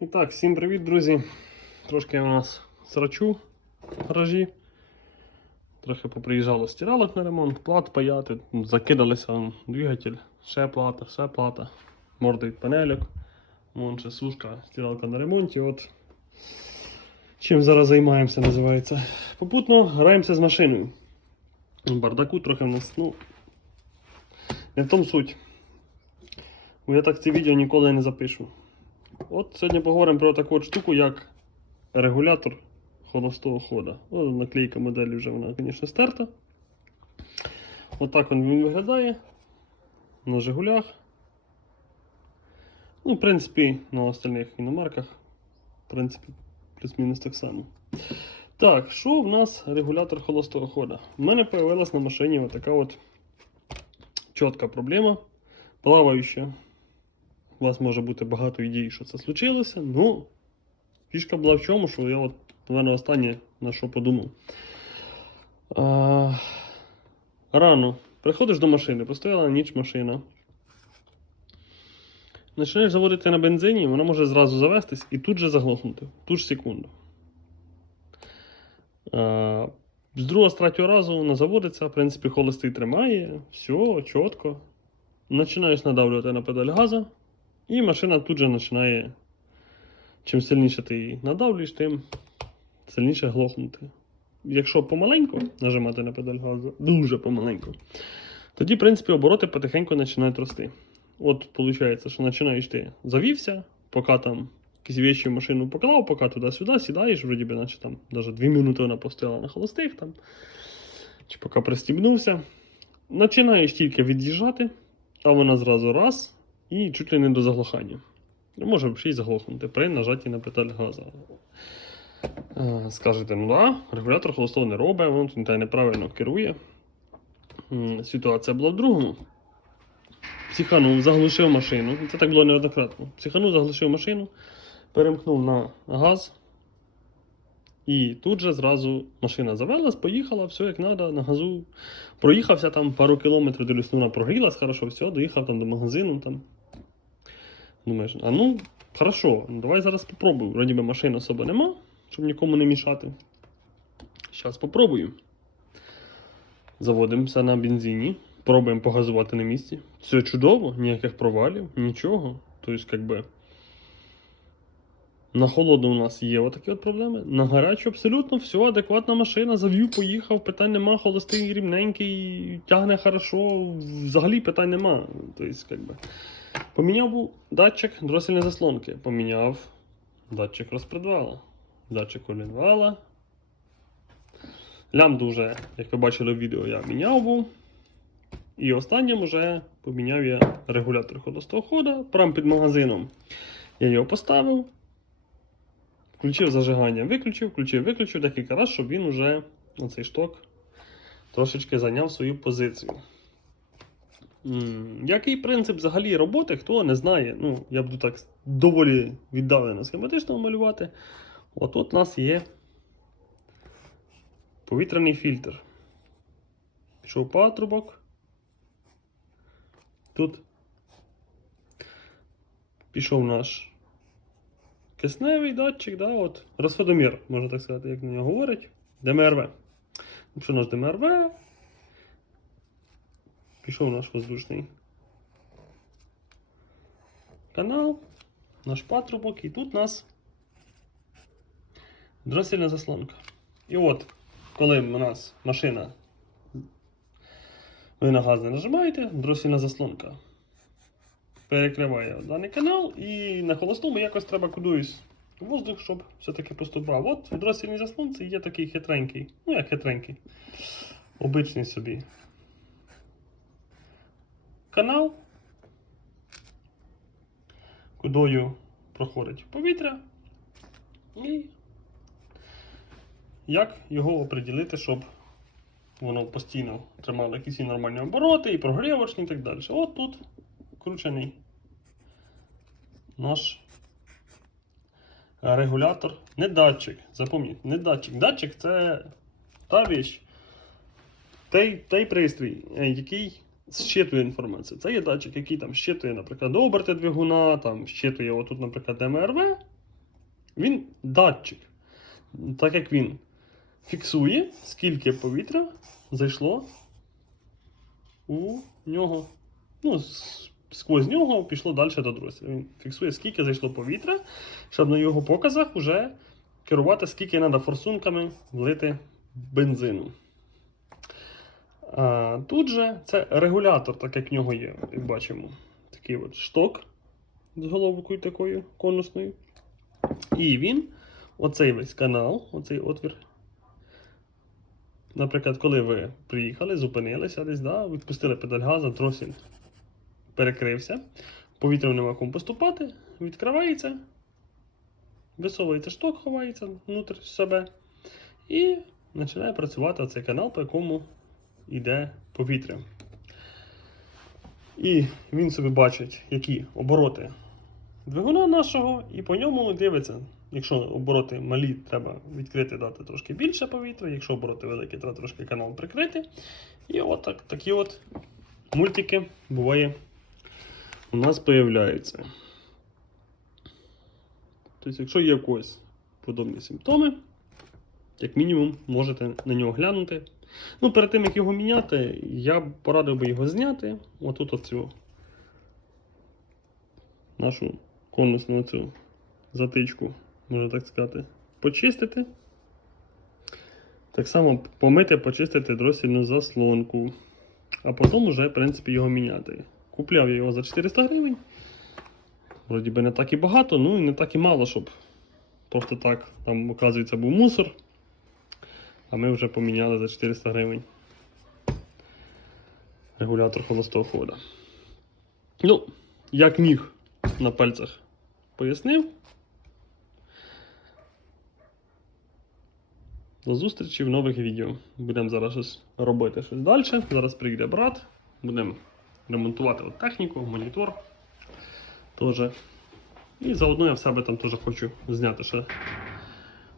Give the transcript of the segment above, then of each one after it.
І так, всім привіт, друзі. Трошки я у нас срачу гаражі. Трохи поприїжджало стиралок на ремонт, плат паяти, закидалися двигатель, ще плата, ще плата, морди від панельок. Вон ще сушка, стиралка на ремонті. От. Чим зараз займаємося, називається. Попутно граємося з машиною. Бардаку трохи в нас, ну. Не в тому суть. Бо я так це відео ніколи не запишу. От сьогодні поговоримо про таку от штуку, як регулятор холостого хода. О, наклейка моделі вже вона, звісно, стерта. Отак він, він виглядає на Жигулях. Ну, в принципі, на остальних іномарках. В принципі, плюс-мінус так само. Так, що в нас регулятор холостого хода? У мене появилась на машині отака от чітка проблема. Плаваюча. У вас може бути багато ідей, що це случилося. Ну, фішка була в чому, що я от, напевно, останнє на що подумав. А, рано. Приходиш до машини, постояла на ніч машина. Починаєш заводити на бензині, вона може зразу завестись і тут же заглохнути. Ту ж секунду. А, з другого, з третього разу вона заводиться, в принципі, холостий тримає, все, чітко. Починаєш надавлювати на педаль газу, і машина тут же починає. Чим сильніше ти її надавлюєш, тим сильніше глохнути. Якщо помаленьку нажимати на педаль газу, дуже помаленьку, тоді, в принципі, обороти потихеньку починають рости. От, виходить, що починаєш ти завівся, поки там якісь вещі в машину поклав, поки туди-сюди сідаєш, вроді би, наче там навіть 2 минути вона постояла на холостих там, чи поки пристібнувся. Починаєш тільки від'їжджати, а вона зразу раз і чуть ли не до заглохання. Ну, Може ще й заглохнути при нажатті на педаль газу. Е, Скажете, ну да, регулятор холостого не робить, він тут неправильно керує. Ситуація була в другому. Психанув, заглушив машину. Це так було неоднократно. Психанув, заглушив машину, перемкнув на газ. І тут же зразу машина завелась, поїхала, все як треба, на газу. Проїхався там пару кілометрів, дивлюсь, ну, вона прогрілась, хорошо, все, доїхав там до магазину. Там. Думаєш, а ну, хорошо, давай зараз попробую. Вроді би машин особо нема, щоб нікому не мішати. Зараз попробую. Заводимося на бензині, пробуємо погазувати на місці. Все чудово, ніяких провалів, нічого. Тобто, як би. На холоду у нас є отакі от проблеми. На гарячу абсолютно все, адекватна машина, завів, поїхав, питань нема, холостий рівненький, тягне хорошо, взагалі питань нема. Тобто, як би. Поміняв був датчик дросельної заслонки. Поміняв датчик розпредвала. Датчик колінвала. Лямбду вже, як ви бачили в відео, я міняв був. І останнім вже поміняв я регулятор холостого хода. Прямо під магазином. Я його поставив. Включив зажигання, виключив, включив, виключив декілька разів, щоб він уже оцей шток трошечки зайняв свою позицію. Який принцип взагалі роботи, хто не знає, ну, я буду так доволі віддалено схематично малювати. От тут у нас є повітряний фільтр. Пішов патрубок. Тут пішов наш кисневий датчик, да, от, розходомір, можна так сказати, як на нього говорять. ДМРВ. Що наш ДМРВ? Пішов наш воздушний канал, наш патрубок, і тут у нас дросельна заслонка. І от, коли у нас машина, ви на газ не нажимаєте, дросельна заслонка перекриває даний канал, і на холостому якось треба кудись воздух, щоб все-таки поступав. От в дросельній заслонці є такий хитренький, ну як хитренький, обичний собі канал, кудою проходить повітря. І як його оприділити, щоб воно постійно тримало якісь нормальні обороти, і прогрівочні, і так далі. От тут вкручений наш регулятор, не датчик. Запам'ятайте, не датчик. Датчик це та віч, той, той пристрій, е, який щитує інформацію. Це є датчик, який там щитує, наприклад, оберти двигуна, там щитує отут, наприклад, МРВ, Він датчик. Так як він фіксує, скільки повітря зайшло у нього. Ну, сквозь нього пішло далі до дросіля. Він фіксує, скільки зайшло повітря, щоб на його показах вже керувати, скільки треба форсунками влити бензину. Тут же це регулятор, так як в нього є, як бачимо. Такий от шток з головкою такою конусною. І він, оцей весь канал, оцей отвір. Наприклад, коли ви приїхали, зупинилися десь, да, відпустили педаль газу, тросель перекрився, повітря нема кому поступати, відкривається, висовується шток, ховається внутрі себе, і починає працювати оцей канал, по якому йде повітря. І він собі бачить, які обороти двигуна нашого, і по ньому дивиться. Якщо обороти малі, треба відкрити, дати трошки більше повітря, якщо обороти великі, треба трошки канал прикрити. І от так, такі от мультики буває у нас появляються. Тобто, якщо є якось подобні симптоми, як мінімум можете на нього глянути. Ну, перед тим, як його міняти, я б порадив би його зняти. Отут оцю нашу конусну оцю затичку, можна так сказати, почистити. Так само помити, почистити дросільну заслонку. А потім вже, в принципі, його міняти. Купляв я його за 400 гривень. Вроді би не так і багато, ну і не так і мало, щоб просто так, там, оказується, був мусор. А ми вже поміняли за 400 гривень. Регулятор холостого хода. Ну, як міг на пальцях пояснив. До зустрічі в нових відео. Будемо зараз щось робити щось далі. Зараз прийде брат. Будемо ремонтувати техніку, монітор. Тоже. І заодно я в себе там теж хочу зняти ще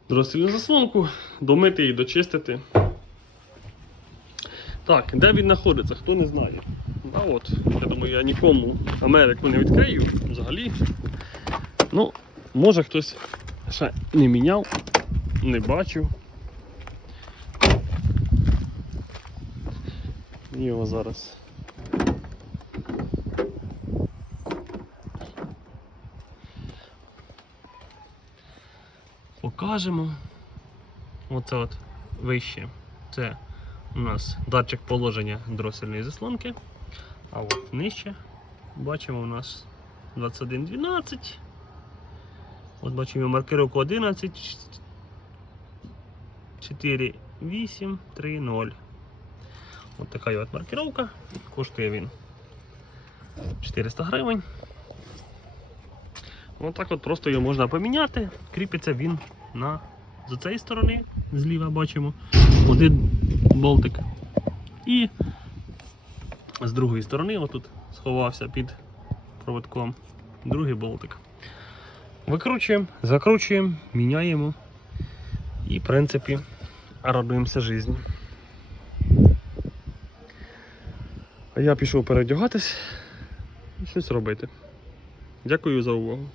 дроссельну заслонку, домити і дочистити. Так, де він знаходиться, хто не знає. А от, я думаю, я нікому Америку не відкрию взагалі. Ну, може хтось ще не міняв, не бачив. Його зараз. Покажемо. Оце от вище. Це у нас датчик положення дросельної заслонки. А от нижче бачимо у нас 2112. От бачимо маркировку 11 4 8 3 0. От така от маркировка. Коштує він 400 гривень. Ось так от просто його можна поміняти. Кріпиться він на з цієї сторони, зліва бачимо, один болтик. І з другої сторони, отут сховався під проводком, другий болтик. Викручуємо, закручуємо, міняємо і, в принципі, радуємося житті. А я пішов передягатись і щось робити. Дякую за увагу.